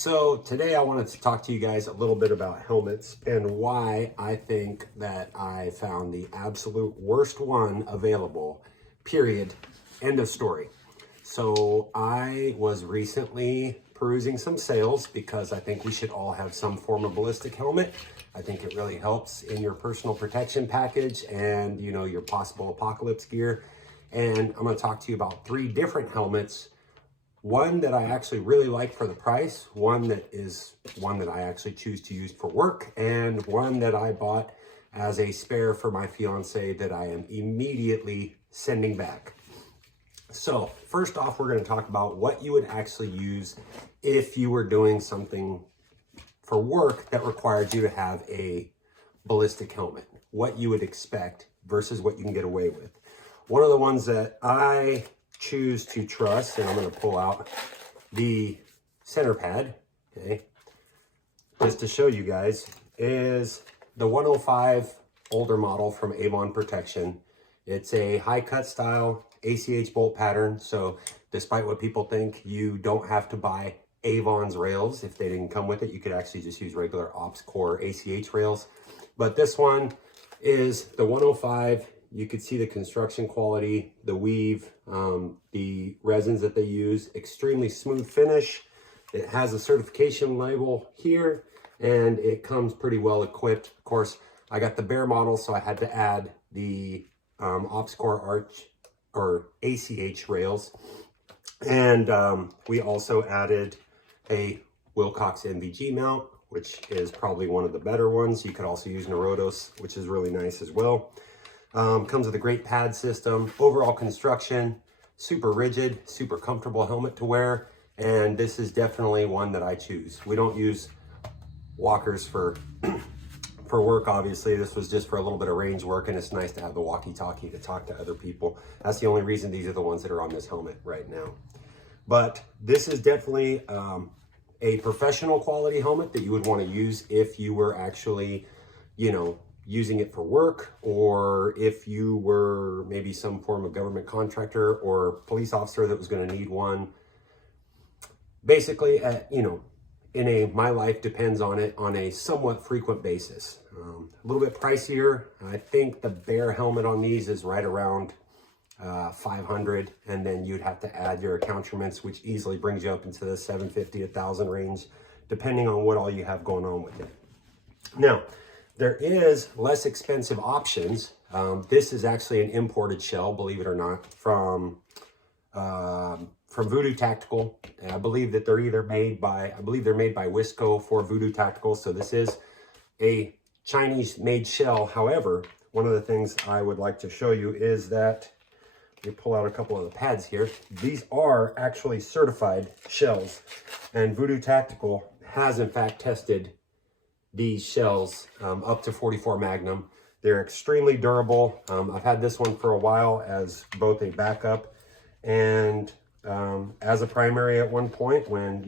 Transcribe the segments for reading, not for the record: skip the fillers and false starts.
So today I wanted to talk to you guys a little bit about helmets and why I think that I found the absolute worst one available, period, end of story. So I was recently perusing some sales because I think we should all have some form of ballistic helmet. I think it really helps in your personal protection package and your possible apocalypse gear. And I'm going to talk to you about 3 different helmets. One that I actually really like for the price, one that I actually choose to use for work, and one that I bought as a spare for my fiance that I am immediately sending back. So first off, we're going to talk about what you would actually use if you were doing something for work that required you to have a ballistic helmet, what you would expect versus what you can get away with. One of the ones that I choose to trust, and I'm going to pull out the center pad, okay, just to show you guys, is the 105 older model from Avon Protection. It's a high cut style ACH bolt pattern, so despite what people think, you don't have to buy Avon's rails. If they didn't come with it, you could actually just use regular Ops Core ACH rails. But this one is the 105. You could see the construction quality, the weave, the resins that they use, extremely smooth finish. It has a certification label here, and it comes pretty well equipped. Of course, I got the bare model, so I had to add the Ops Core Arch or ACH rails. And we also added a Wilcox NVG mount, which is probably one of the better ones. You could also use Neurotos, which is really nice as well. Comes with a great pad system, overall construction, super rigid, super comfortable helmet to wear, and this is definitely one that I choose. We don't use walkers for work, obviously. This was just for a little bit of range work, and it's nice to have the walkie-talkie to talk to other people. That's the only reason these are the ones that are on this helmet right now. But this is definitely a professional quality helmet that you would want to use if you were actually, using it for work, or if you were maybe some form of government contractor or police officer that was going to need one. Basically, my life depends on it on a somewhat frequent basis. A little bit pricier. I think the bare helmet on these is right around $500, and then you'd have to add your accoutrements, which easily brings you up into the $750 to $1,000 range, depending on what all you have going on with it. Now, there is less expensive options. This is actually an imported shell, believe it or not, from Voodoo Tactical. And I believe that they're made by Wisco for Voodoo Tactical. So this is a Chinese-made shell. However, one of the things I would like to show you is that, let me pull out a couple of the pads here. These are actually certified shells, and Voodoo Tactical has in fact tested these shells up to 44 Magnum. They're extremely durable. I've had this one for a while as both a backup and as a primary at one point when,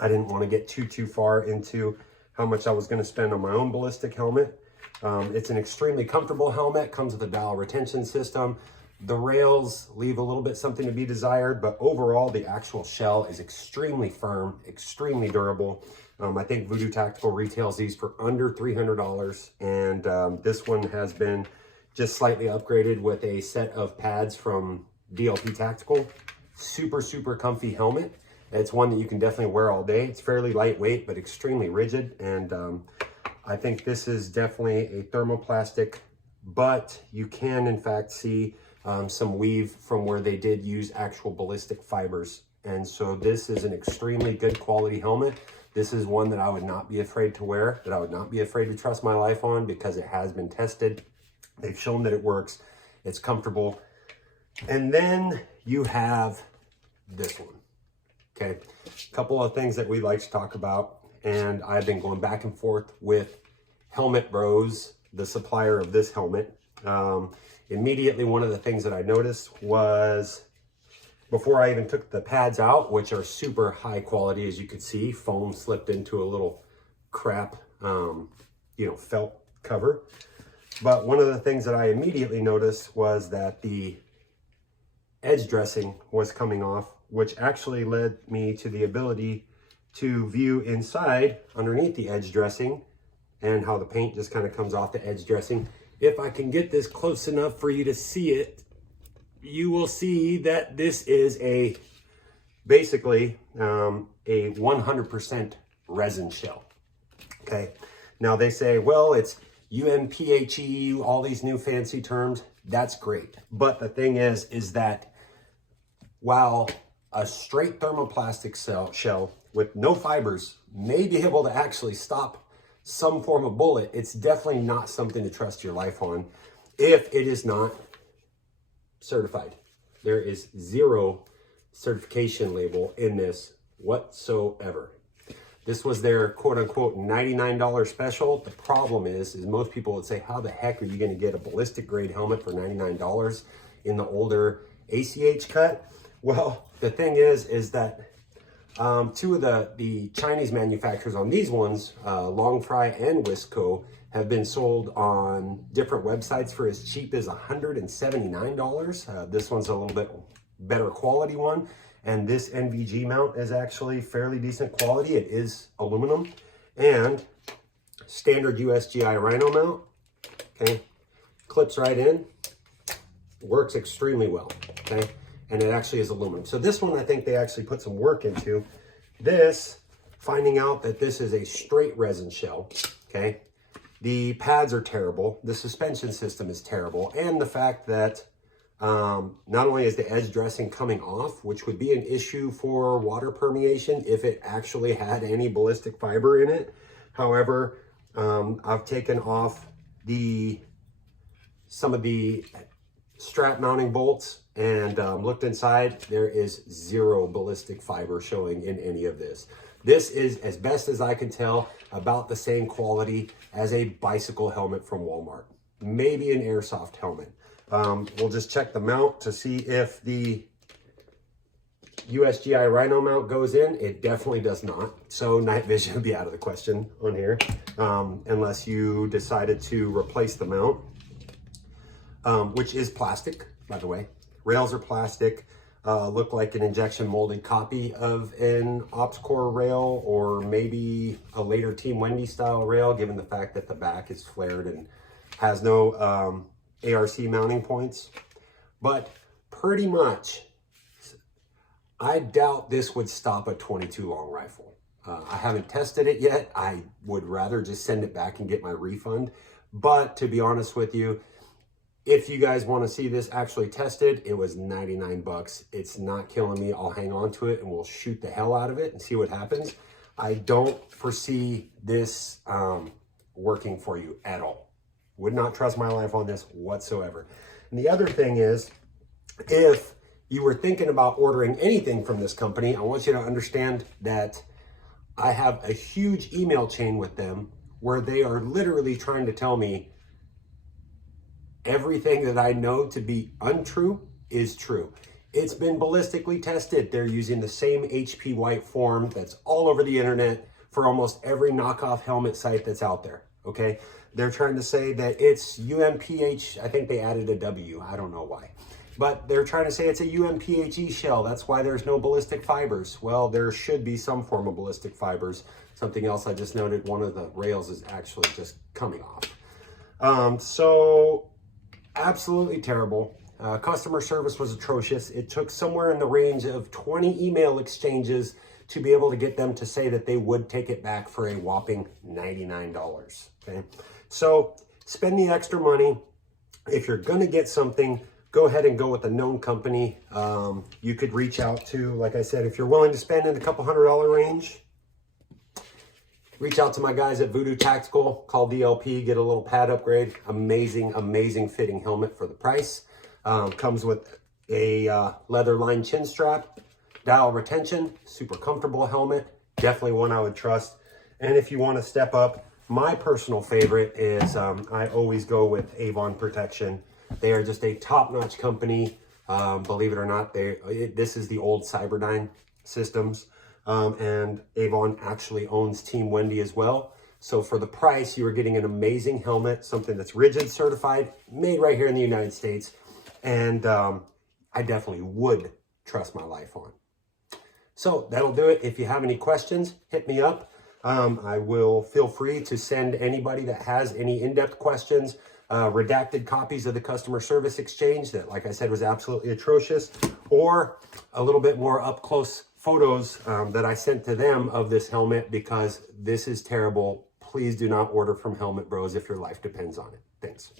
I didn't want to get too far into how much I was going to spend on my own ballistic helmet. It's an extremely comfortable helmet, comes with a dial retention system. The rails leave a little bit something to be desired, but overall the actual shell is extremely firm, extremely durable. I think Voodoo Tactical retails these for under $300, and this one has been just slightly upgraded with a set of pads from DLP Tactical. Super comfy helmet. It's one that you can definitely wear all day. It's fairly lightweight, but extremely rigid, and I think this is definitely a thermoplastic, but you can in fact see some weave from where they did use actual ballistic fibers. And so this is an extremely good quality helmet. This is one that I would not be afraid to wear, that I would not be afraid to trust my life on, because it has been tested. They've shown that it works. It's comfortable. And then you have this one, okay? A couple of things that we like to talk about, and I've been going back and forth with Helmetbros, the supplier of this helmet. Immediately, one of the things that I noticed was, before I even took the pads out, which are super high quality, as you can see, foam slipped into a little crap, felt cover. But one of the things that I immediately noticed was that the edge dressing was coming off, which actually led me to the ability to view inside underneath the edge dressing and how the paint just kind of comes off the edge dressing. If I can get this close enough for you to see it, you will see that this is basically a 100% resin shell. Okay, now they say, well, it's UMPHE, all these new fancy terms. That's great, but the thing is that while a straight thermoplastic shell with no fibers may be able to actually stop some form of bullet, it's definitely not something to trust your life on if it is not certified. There is zero certification label in this whatsoever. This was their quote unquote $99 special. The problem is most people would say, how the heck are you going to get a ballistic grade helmet for $99 in the older ACH cut? Well, the thing is that two of the Chinese manufacturers on these ones, Longfry and Wisco, have been sold on different websites for as cheap as $179. This one's a little bit better quality one, and this NVG mount is actually fairly decent quality. It is aluminum and standard USGI Rhino mount. Okay, clips right in, works extremely well. Okay, and it actually is aluminum. So this one, I think they actually put some work into this, finding out that this is a straight resin shell. Okay, the pads are terrible, the suspension system is terrible, and the fact that not only is the edge dressing coming off, which would be an issue for water permeation if it actually had any ballistic fiber in it. However, I've taken off some of the strap mounting bolts and looked inside. There is zero ballistic fiber showing in any of this. This is, as best as I can tell, about the same quality as a bicycle helmet from Walmart. Maybe an airsoft helmet. We'll just check the mount to see if the USGI Rhino mount goes in. It definitely does not. So night vision would be out of the question on here, unless you decided to replace the mount, which is plastic, by the way. Rails are plastic, look like an injection molded copy of an OpsCore rail, or maybe a later Team Wendy style rail, given the fact that the back is flared and has no ARC mounting points. But pretty much, I doubt this would stop a 22 long rifle. I haven't tested it yet. I would rather just send it back and get my refund. But to be honest with you, if you guys want to see this actually tested, it was 99 bucks. It's not killing me. I'll hang on to it and we'll shoot the hell out of it and see what happens. I don't foresee this working for you at all. Would not trust my life on this whatsoever. And the other thing is, if you were thinking about ordering anything from this company, I want you to understand that I have a huge email chain with them where they are literally trying to tell me everything that I know to be untrue is true. It's been ballistically tested. They're using the same HP white form that's all over the internet for almost every knockoff helmet site that's out there, okay? They're trying to say that it's UMPH, I think they added a W, I don't know why. But they're trying to say it's a UMPHE shell, that's why there's no ballistic fibers. Well, there should be some form of ballistic fibers. Something else I just noted, one of the rails is actually just coming off. So absolutely terrible. Customer service was atrocious. It took somewhere in the range of 20 email exchanges to be able to get them to say that they would take it back for a whopping $99, okay? So spend the extra money. If you're gonna get something, go ahead and go with a known company. You could reach out to, like I said, if you're willing to spend in a couple $100 range, reach out to my guys at Voodoo Tactical, call DLP, get a little pad upgrade. Amazing, amazing fitting helmet for the price. Comes with a leather lined chin strap, dial retention, super comfortable helmet. Definitely one I would trust. And if you want to step up, my personal favorite is I always go with Avon Protection. They are just a top-notch company. Believe it or not, this is the old Cyberdyne systems. And Avon actually owns Team Wendy as well. So for the price, you are getting an amazing helmet, something that's rigid certified, made right here in the United States. And I definitely would trust my life on. So that'll do it. If you have any questions, hit me up. I will feel free to send anybody that has any in-depth questions, redacted copies of the customer service exchange that, like I said, was absolutely atrocious, or a little bit more up-close photos that I sent to them of this helmet, because this is terrible. Please do not order from Helmetbros if your life depends on it. Thanks.